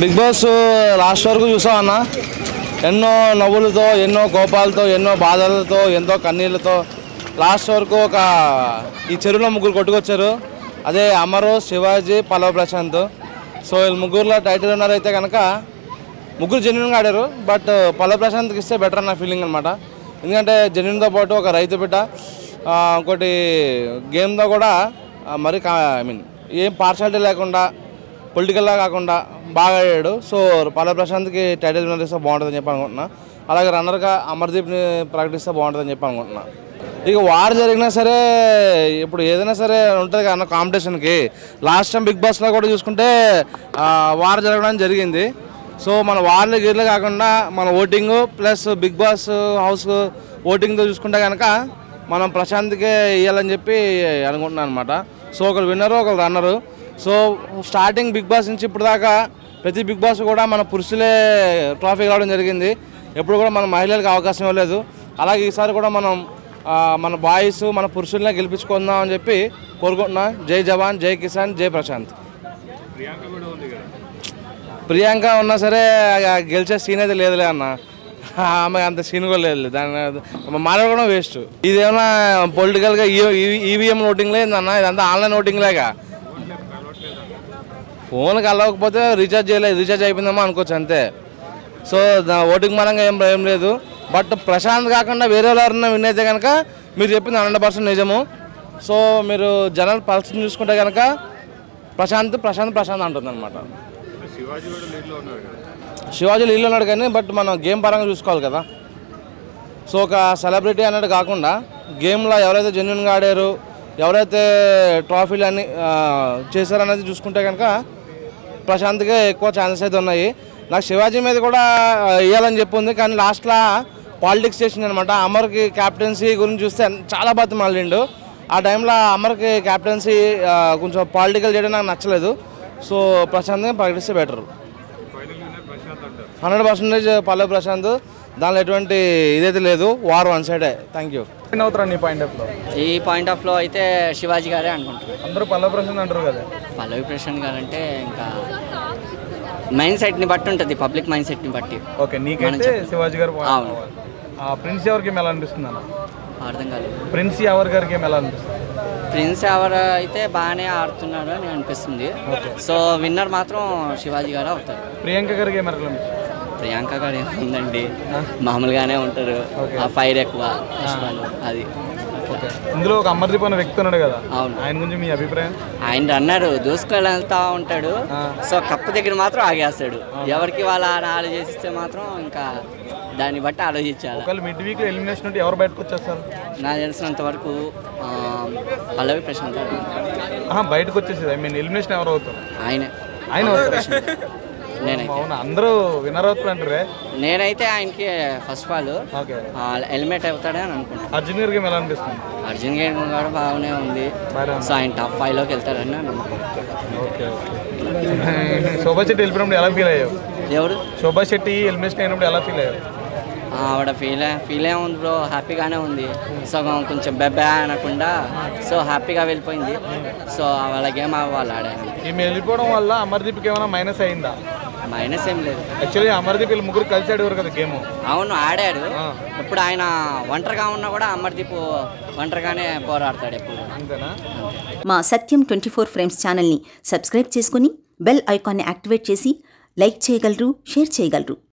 Big boss last వరకు చూసాం అన్న. ఎన్నో నవ్వులతో, ఎన్నో కోపాలతో, ఎన్నో బాధలతో, ఎంతో కన్నీళ్ళతో లాస్ట్ వరకు ఈ చెరువులో ముగ్గురు కొట్టుకొచ్చారు. అదే అమరు, శివాజీ, పల్లవ్ ప్రశాంత్. సో వీళ్ళు ముగ్గురులో టైటిల్ విన్నర్ అయితే కనుక ముగ్గురు జెన్యున్గా ఆడారు. బట్ పల్లవ్ ప్రశాంత్కి ఇస్తే బెటర్ అన్న ఫీలింగ్ అనమాట. ఎందుకంటే జెన్యున్తో పాటు ఒక రైతు బిడ్డ, ఇంకోటి గేమ్తో కూడా మరి ఏం పార్షాలిటీ లేకుండా, పొలిటికల్గా కాకుండా బాగా ఆడాడు. సో పల్లవ్ ప్రశాంత్కి టైటిల్ విన్నర్ ఇస్తే బాగుంటుందని చెప్పి అనుకుంటున్నా. అలాగే రన్నర్గా అమర్దీప్ని ప్రకటిస్తే బాగుంటుందని చెప్పి అనుకుంటున్నా. ఇక వార్ జరిగినా సరే, ఇప్పుడు ఏదైనా సరే ఉంటుంది కదా కాంపిటీషన్కి. లాస్ట్ టైం బిగ్ బాస్లో కూడా చూసుకుంటే వార్ జరగడం జరిగింది. సో మన వార్లు గీర్లు కాకుండా మన voting plus Bigg Boss house ఓటింగ్తో చూసుకుంటే కనుక మనం ప్రశాంత్కే ఇవ్వాలని చెప్పి అనుకుంటున్నాను అనమాట. సో ఒకరు విన్నరు, ఒకరు runner. So starting Bigg Boss నుంచి ఇప్పుడు దాకా ప్రతి బిగ్ బాస్ కూడా మన పురుషులే ట్రాఫీ రావడం జరిగింది. ఎప్పుడు కూడా మన మహిళలకు అవకాశం ఇవ్వలేదు. అలాగే ఈసారి కూడా మనం మన బాయ్స్, మన పురుషులనే గెలిపించుకుందాం అని చెప్పి కోరుకుంటున్నా. జై జవాన్, జై కిసాన్, జై ప్రశాంత్. ప్రియాంక ఉన్నా సరే గెలిచే సీన్ అయితే లేదులే అన్న. ఆమె అంత సీన్ కూడా లేదు. దాన్ని మాట్లాడడం వేస్ట్. ఇదేమన్నా పొలిటికల్గా ఈవీఎం ఓటింగ్లే అన్న, ఇదంతా ఆన్లైన్ ఓటింగ్లేగా. ఫోన్కి అలవకపోతే రీఛార్జ్ చేయలేదు, రీఛార్జ్ అయిపోయిందేమో అనుకోవచ్చు అంతే. సో ఓటింగ్ పరంగా ఏం లేదు. బట్ ప్రశాంత్ కాకుండా వేరే ఎవరైనా విన్ అయితే కనుక మీరు చెప్పింది 100% నిజము. సో మీరు జనరల్ పర్సన్ చూసుకుంటే కనుక ప్రశాంత్ అంటుంది అనమాట. శివాజీ లీడ్లో ఉన్నాడు కానీ బట్ మనం గేమ్ పరంగా చూసుకోవాలి కదా. సో ఒక సెలబ్రిటీ అన్నట్టు కాకుండా గేమ్లో ఎవరైతే జెన్యున్గా ఆడారు, ఎవరైతే ట్రాఫీలు అన్నీ చేశారనేది చూసుకుంటే కనుక ప్రశాంత్కే ఎక్కువ ఛాన్సెస్ అయితే ఉన్నాయి. నాకు శివాజీ మీద కూడా ఇవ్వాలని చెప్పి ఉంది, కానీ లాస్ట్లో పాలిటిక్స్ చేసింది అనమాట. అమర్కి క్యాప్టెన్సీ గురించి చూస్తే చాలా బాగా మళ్ళీండు. ఆ టైంలో అమర్కి క్యాప్టెన్సీ కొంచెం పాలిటికల్ చేయడం నాకు నచ్చలేదు. సో ప్రశాంత్గా ప్రకటిస్తే బెటర్. 100% పల్లవ్ ప్రశాంత్. దానిలో ఎటువంటి ఇదైతే లేదు. వార్ వన్ సైడే. Thank you. ఈ పాయింట్ ఆఫ్ లో అయితే శివాజీ గారే అనుకుంటున్నారు. అందరూ పల్లవ్ ప్రశాంత్ అంటారు కదా. పల్లవి ప్రశాంత్ గారు అంటే ఇంకా మైండ్ సెట్ ని బట్టి ఉంటుంది, పబ్లిక్ మైండ్ సెట్ ని బట్టి. ఓకే, నీకైతే శివాజీ గారు. ప్రిన్స్ ఎవరికి ఎలా అనిపిస్తుంది అన్న? అర్థం కాలేదు. ప్రిన్స్ ఎవరి గారికి ఎలా అనిపిస్తుంది? ప్రిన్స్ ఎవరు అయితే బాగానే ఆడుతున్నారు అని అనిపిస్తుంది. సో విన్నర్ మాత్రం శివాజీ గారు అవుతారు. ప్రియాంక గారికి ఏమరకలు? ప్రియాంక గారు ఏముందండి, మామూలుగానే ఉంటారు. ఆ ఫైర్ ఎక్కువ అది. ఇందులో ఒక అమర్దీప్ అనే వ్యక్తి ఉన్నాడు కదా, అవును. ఆయన గురించి మీ అభిప్రాయం? ఆయన రన్నర్ దూసుకొని వెళ్తా ఉంటాడు. సో కప్పు దగ్గర మాత్రం ఆగేస్తాడు. ఎవరికి వాళ్ళ ఆలోచిస్తే మాత్రం ఇంకా దాన్ని బట్టి ఆలోచించాలి. మిడ్ వీక్ ఎలిమినేషన్ ఉంటే ఎవరు బయటకు వచ్చేస్తారు? నాకు తెలిసినంత వరకు పల్లవి ప్రశాంత్ బయటకు వచ్చేసేది. ఐ మీన్ ఎలిమినేషన్ ఎవరు అవుతారు? ఆయన నేనైతే అందరూ విన్నర్ అవుతారు అంటారే. నేనైతే ఆయనకి ఫస్ట్ ఆఫ్ ఆల్ హెల్మెట్ అవుతాడే అని అనుకుంటాను. అర్జున్ గారికి ఎలా అనిపిస్తుంది? అర్జున్ గేమ్ కూడా బాగానే ఉంది. సో ఆయన టాప్ 5లోకి వెళ్తారని నమ్మకం. శోభా శెట్టి వెళ్ళినప్పుడు ఎలా ఫీల్ అయ్యావు? ఎవరు? శోభా శెట్టి ఎలిమినేషన్ అయినప్పుడు ఎలా ఫీల్ అయ్యావు? ఆవిడ ఫీల్ ఉంది బ్రో, హ్యాపీగానే ఉంది. సో కొంచెం బెబ్బా అనకుండా సో హ్యాపీగా వెళ్ళిపోయింది. సో వాళ్ళ గేమ్ వాళ్ళు ఆడారు. ఈమె వెళ్ళిపోవడం వల్ల అమర్దీప్కి ఏమైనా మైనస్ అయిందా? మైనస్ ఏం లేదు. యాక్చువల్లీ అమర్దీప్ వీళ్ళు ముగ్గురు కలిసి ఆడేవారు కదా గేమ్. అవును, ఆడాడు. ఇప్పుడు ఆయన ఒంటరిగా ఉన్నా కూడా అమర్దీప్ ఒంటరిగానే పోరాడతాడు ఎప్పుడు. అంతేనా? మా సత్యం 24 ఫ్రేమ్స్ ఛానల్ని సబ్స్క్రైబ్ చేసుకుని బెల్ ఐకాన్ని యాక్టివేట్ చేసి లైక్ చేయగలరు, షేర్ చేయగలరు.